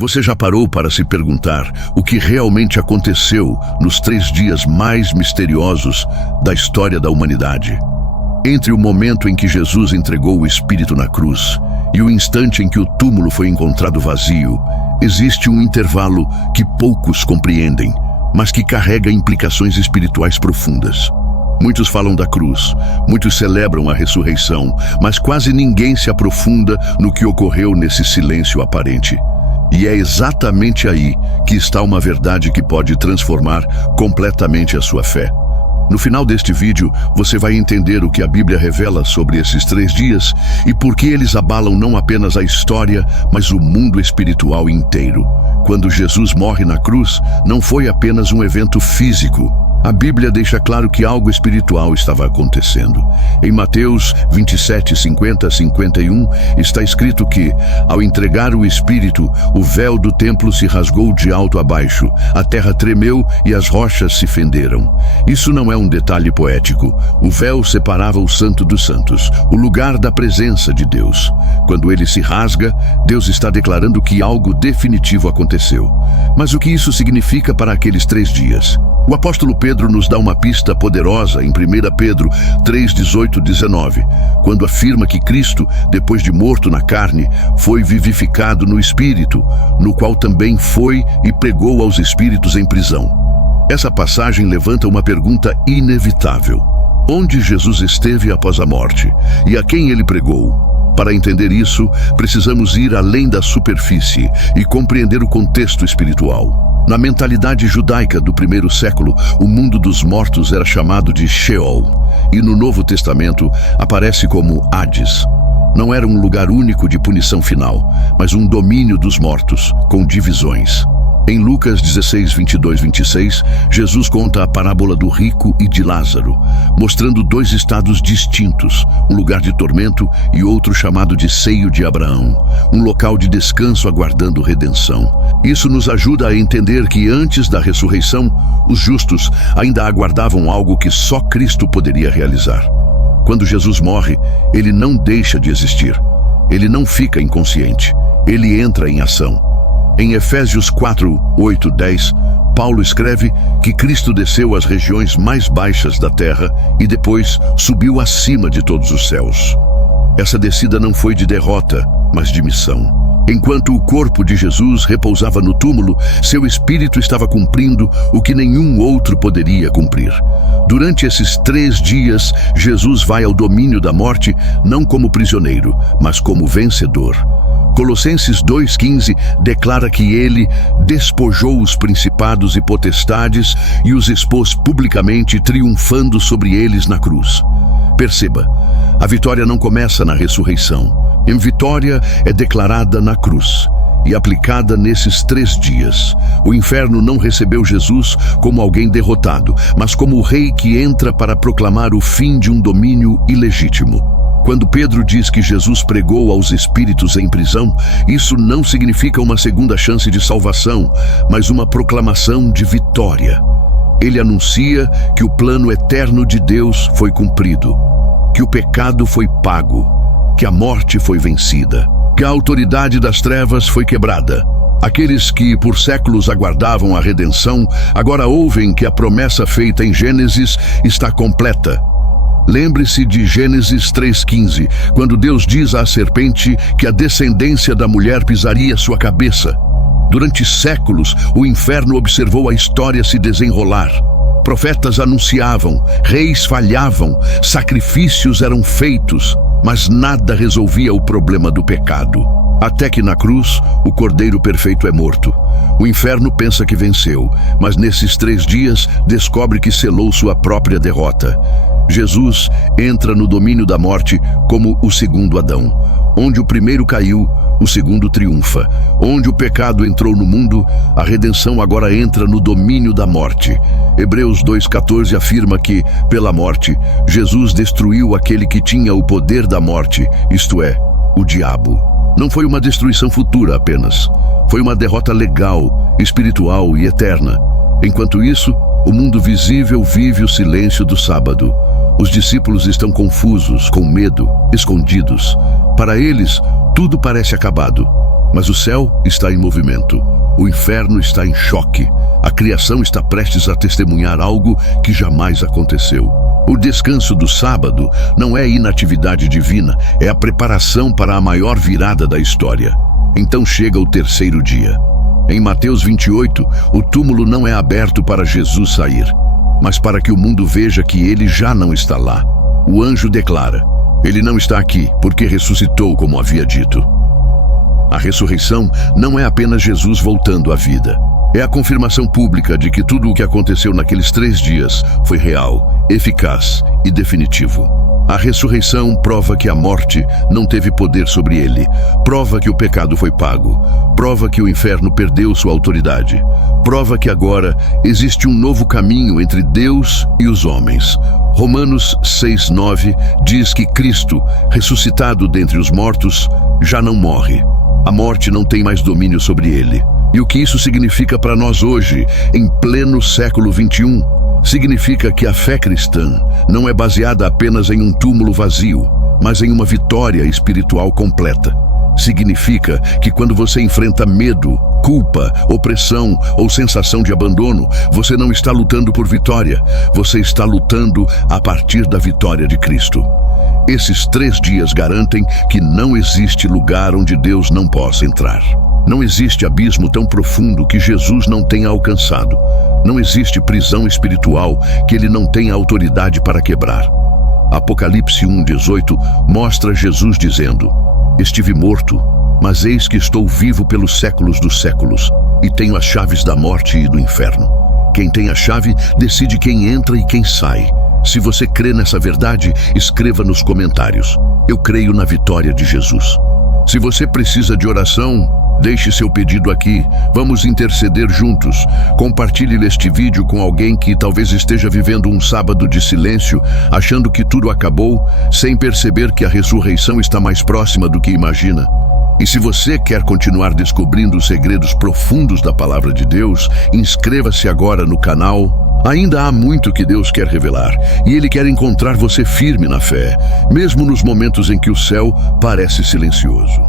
Você já parou para se perguntar o que realmente aconteceu nos 3 dias mais misteriosos da história da humanidade? Entre o momento em que Jesus entregou o Espírito na cruz e o instante em que o túmulo foi encontrado vazio, existe um intervalo que poucos compreendem, mas que carrega implicações espirituais profundas. Muitos falam da cruz, muitos celebram a ressurreição, mas quase ninguém se aprofunda no que ocorreu nesse silêncio aparente. E é exatamente aí que está uma verdade que pode transformar completamente a sua fé. No final deste vídeo, você vai entender o que a Bíblia revela sobre esses 3 dias e por que eles abalam não apenas a história, mas o mundo espiritual inteiro. Quando Jesus morre na cruz, não foi apenas um evento físico. A Bíblia deixa claro que algo espiritual estava acontecendo. Em Mateus 27, 50, 51, está escrito que, ao entregar o Espírito, o véu do templo se rasgou de alto a baixo, a terra tremeu e as rochas se fenderam. Isso não é um detalhe poético. O véu separava o Santo dos Santos, o lugar da presença de Deus. Quando ele se rasga, Deus está declarando que algo definitivo aconteceu. Mas o que isso significa para aqueles 3 dias? O apóstolo Pedro nos dá uma pista poderosa em 1 Pedro 3, 18, 19, quando afirma que Cristo, depois de morto na carne, foi vivificado no Espírito, no qual também foi e pregou aos espíritos em prisão. Essa passagem levanta uma pergunta inevitável. Onde Jesus esteve após a morte? E a quem ele pregou? Para entender isso, precisamos ir além da superfície e compreender o contexto espiritual. Na mentalidade judaica do primeiro século, o mundo dos mortos era chamado de Sheol, e no Novo Testamento aparece como Hades. Não era um lugar único de punição final, mas um domínio dos mortos, com divisões. Em Lucas 16, 22, 26, Jesus conta a parábola do rico e de Lázaro, mostrando 2 estados distintos, um lugar de tormento e outro chamado de seio de Abraão, um local de descanso aguardando redenção. Isso nos ajuda a entender que antes da ressurreição, os justos ainda aguardavam algo que só Cristo poderia realizar. Quando Jesus morre, ele não deixa de existir. Ele não fica inconsciente. Ele entra em ação. Em Efésios 4, 8, 10, Paulo escreve que Cristo desceu às regiões mais baixas da terra e depois subiu acima de todos os céus. Essa descida não foi de derrota, mas de missão. Enquanto o corpo de Jesus repousava no túmulo, seu espírito estava cumprindo o que nenhum outro poderia cumprir. Durante esses 3 dias, Jesus vai ao domínio da morte não como prisioneiro, mas como vencedor. Colossenses 2,15 declara que ele despojou os principados e potestades e os expôs publicamente, triunfando sobre eles na cruz. Perceba, a vitória não começa na ressurreição. A vitória é declarada na cruz e aplicada nesses 3 dias. O inferno não recebeu Jesus como alguém derrotado, mas como o rei que entra para proclamar o fim de um domínio ilegítimo. Quando Pedro diz que Jesus pregou aos espíritos em prisão, isso não significa uma segunda chance de salvação, mas uma proclamação de vitória. Ele anuncia que o plano eterno de Deus foi cumprido, que o pecado foi pago, que a morte foi vencida, que a autoridade das trevas foi quebrada. Aqueles que por séculos aguardavam a redenção, agora ouvem que a promessa feita em Gênesis está completa. Lembre-se de Gênesis 3,15, quando Deus diz à serpente que a descendência da mulher pisaria sua cabeça. Durante séculos, o inferno observou a história se desenrolar. Profetas anunciavam, reis falhavam, sacrifícios eram feitos, mas nada resolvia o problema do pecado. Até que na cruz, o Cordeiro Perfeito é morto. O inferno pensa que venceu, mas nesses 3 dias descobre que selou sua própria derrota. Jesus entra no domínio da morte como o segundo Adão. Onde o primeiro caiu, o segundo triunfa. Onde o pecado entrou no mundo, a redenção agora entra no domínio da morte. Hebreus 2,14 afirma que, pela morte, Jesus destruiu aquele que tinha o poder da morte, isto é, o diabo. Não foi uma destruição futura apenas. Foi uma derrota legal, espiritual e eterna. Enquanto isso, o mundo visível vive o silêncio do sábado. Os discípulos estão confusos, com medo, escondidos. Para eles, tudo parece acabado. Mas o céu está em movimento, o inferno está em choque, a criação está prestes a testemunhar algo que jamais aconteceu. O descanso do sábado não é inatividade divina, é a preparação para a maior virada da história. Então chega o terceiro dia. Em Mateus 28, o túmulo não é aberto para Jesus sair, mas para que o mundo veja que ele já não está lá. O anjo declara: ele não está aqui porque ressuscitou, como havia dito. A ressurreição não é apenas Jesus voltando à vida. É a confirmação pública de que tudo o que aconteceu naqueles 3 dias foi real, eficaz e definitivo. A ressurreição prova que a morte não teve poder sobre ele, prova que o pecado foi pago, prova que o inferno perdeu sua autoridade, prova que agora existe um novo caminho entre Deus e os homens. Romanos 6:9 diz que Cristo, ressuscitado dentre os mortos, já não morre. A morte não tem mais domínio sobre ele. E o que isso significa para nós hoje, em pleno século XXI? Significa que a fé cristã não é baseada apenas em um túmulo vazio, mas em uma vitória espiritual completa. Significa que quando você enfrenta medo, culpa, opressão ou sensação de abandono, você não está lutando por vitória, você está lutando a partir da vitória de Cristo. Esses 3 dias garantem que não existe lugar onde Deus não possa entrar. Não existe abismo tão profundo que Jesus não tenha alcançado. Não existe prisão espiritual que ele não tenha autoridade para quebrar. Apocalipse 1:18 mostra Jesus dizendo: estive morto, mas eis que estou vivo pelos séculos dos séculos, e tenho as chaves da morte e do inferno. Quem tem a chave decide quem entra e quem sai. Se você crê nessa verdade, escreva nos comentários: eu creio na vitória de Jesus. Se você precisa de oração, deixe seu pedido aqui. Vamos interceder juntos. Compartilhe este vídeo com alguém que talvez esteja vivendo um sábado de silêncio, achando que tudo acabou, sem perceber que a ressurreição está mais próxima do que imagina. E se você quer continuar descobrindo os segredos profundos da palavra de Deus, inscreva-se agora no canal. Ainda há muito que Deus quer revelar, e Ele quer encontrar você firme na fé, mesmo nos momentos em que o céu parece silencioso.